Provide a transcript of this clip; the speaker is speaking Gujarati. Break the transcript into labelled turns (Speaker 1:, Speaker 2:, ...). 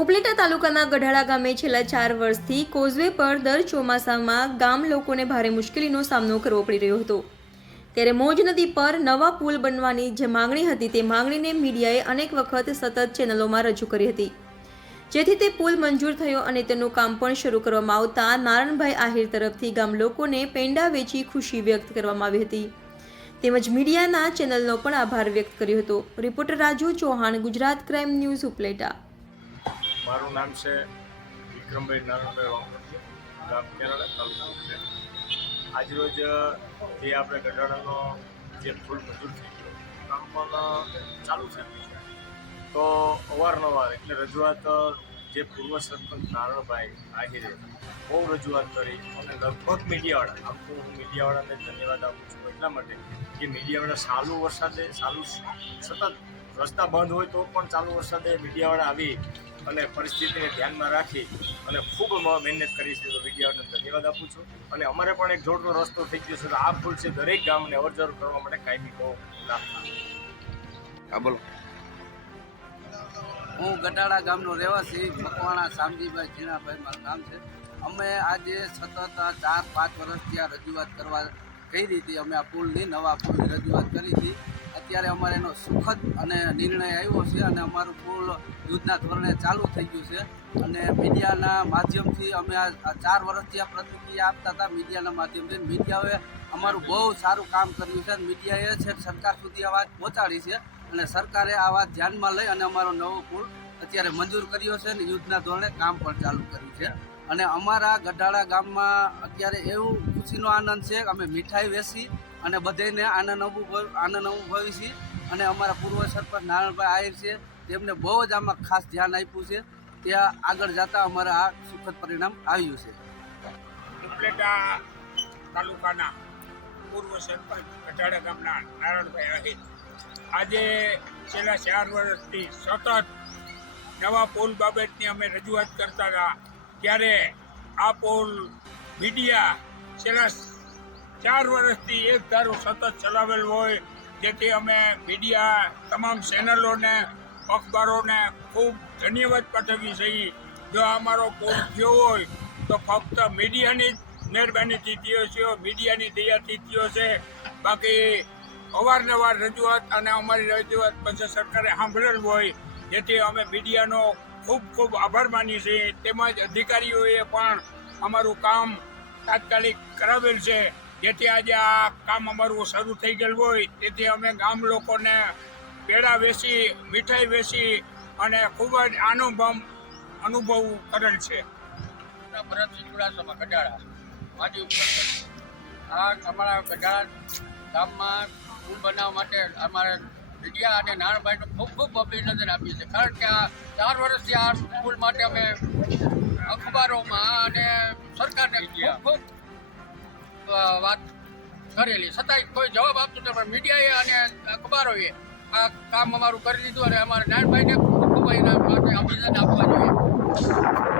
Speaker 1: ઉપલેટા તાલુકાના ગઢાળા ગામે છેલ્લા ચાર વર્ષથી કોઝવે પર દર ચોમાસામાં ગામ લોકોને ભારે મુશ્કેલીનો સામનો કરવો પડી રહ્યો હતો. ત્યારે મોજ નદી પર નવા પુલ બનવાની જે માંગણી હતી તે માંગણીને મીડિયાએ અનેક વખત સતત ચેનલોમાં રજૂ કરી હતી. જેથી તે પુલ મંજૂર થયો અને તેનું કામ પણ શરૂ કરવામાં આવતા નારણભાઈ આહિર તરફથી ગામ લોકોને પેંડા વેચી ખુશી વ્યક્ત કરવામાં આવી હતી. તેમજ મીડિયાના ચેનલનો પણ આભાર વ્યક્ત કર્યો હતો. Reporter Raju Chauhan, Gujarat crime news Upleta.
Speaker 2: મારું નામ છે વિક્રમભાઈ નારાયણભાઈ વાંકર ગામ કેરાળા તાલુકા. આજરોજ જે આપણે ગઢાડાનો જે ફૂલ મંજૂર થઈ ગયો કામમાં ચાલુ છે તો અવારનવાર એટલે રજૂઆત જે પૂર્વ સરપંચ નારણભાઈ આહિરે બહુ રજૂઆત કરી અને લગભગ મીડિયાવાળા, આમ તો હું મીડિયાવાળાને ધન્યવાદ આપું છું એટલા માટે કે મીડિયાવાળા સારું વરસાદે, સારું સતત રસ્તા બંધ હોય તો પણ ચાલુ વરસાદે મીડિયાવાળા આવી અને પરિસ્થિતિને ધ્યાનમાં રાખી અને ખૂબ મહેનત કરી છે તો મીડિયાવાળાને ધન્યવાદ આપું છું. અને અમારે પણ એક જોડતો રસ્તો થઈ ગયો છે તો આ ભૂલ છે દરેક ગામને અવરજવર કરવા માટે કાયમી બહુ
Speaker 3: હા બોલો.
Speaker 4: હું ગટાડા ગામનો રહેવાસી મકવાણા શામજીભાઈ ઝીણાભાઈ મારું નામ છે. અમે આજે સતત આ ચાર પાંચ વર્ષથી આ રજૂઆત કરવા કરી હતી અમે આ પુલની નવા પુલની રજૂઆત કરી હતી. અત્યારે અમારે એનો સુખદ અને નિર્ણય આવ્યો છે અને અમારું પુલ યુદ્ધના ધોરણે ચાલુ થઈ ગયું છે. અને મીડિયાના માધ્યમથી અમે આ ચાર વર્ષથી આ પ્રતિક્રિયા આપતા હતા મીડિયાના માધ્યમથી. મીડિયાએ અમારું બહુ સારું કામ કર્યું છે અને મીડિયાએ છે સરકાર સુધી આ વાત પહોંચાડી છે. અને સરકારે આ વાત ધ્યાનમાં લઈ અને અમારો નવો પુલ અત્યારે મંજૂર કર્યો છે અને યુદ્ધના ધોરણે કામ પણ ચાલુ કર્યું છે. અને અમારા ગઢાળા ગામમાં અત્યારે એવું ખુશીનો આનંદ છે કે અમે મીઠાઈ વેચી અને બધાને આનંદ અનુભવ, આનંદ અનુભવી છીએ. અને અમારા પૂર્વ સરપંચ નારાયણભાઈ આહિર છે, તેમને બહુ જ આમાં ખાસ ધ્યાન આપ્યું છે ત્યાં આગળ જતાં અમારે આ સુખદ પરિણામ આવ્યું છે.
Speaker 5: ઉપલેટા તાલુકાના પૂર્વ સરપંચ કટાડા ગામના નારાયણભાઈ આહિર. આજે છેલ્લા ચાર વર્ષથી સતત નવા પુલ બાબતની અમે રજૂઆત કરતા હતા. ત્યારે આ પોલ મીડિયા છેલ્લા ચાર વર્ષથી એક ધારું સતત ચલાવેલ હોય, જેથી અમે મીડિયા તમામ ચેનલોને, અખબારોને ખૂબ ધન્યવાદ પાઠવી છીએ. જો અમારો પોલ થયો હોય, તો ફક્ત મીડિયાની જ મહેરબાનીથી થયો છે, મીડિયાની દયાથી થયો છે. બાકી અવારનવાર રજૂઆત અને અમારી રજૂઆત પછી સરકારે સાંભળેલ હોય, જેથી અમે મીડિયાનો ખૂબ ખૂબ આભાર માની છે તેમજ અધિકારીઓએ પણ અમારું કામ તાત્કાલિક કરાવેલ છે. જેથી આજે આ કામ અમારું શરૂ થઈ ગયેલું હોય. તેથી અમે ગામ લોકોને પેડા વેચી, મીઠાઈ વેચી અને ખૂબ જ અનુભવ અનુભવ કરેલ છે. ભરતસિંહ ચુડાસમા ગઢાળા, માજી આ અમારા ગઢાળા ગામમાં બનાવવા માટે અમારે મીડિયા અને નાણભાઈનો ખૂબ ખૂબ અભિનંદન આપીએ છીએ કારણ કે આ ચાર વર્ષથી આ સ્કૂલ માટે અમે અખબારોમાં અને સરકારને ખૂબ ખૂબ વાત કરેલી. છતાંય કોઈ જવાબ આપતું નથી પણ મીડિયાએ અને અખબારોએ આ કામ અમારું કરી દીધું અને અમારા નાનભાઈને ખૂબ ખૂબ એના માટે અભિનંદન આપવા જોઈએ.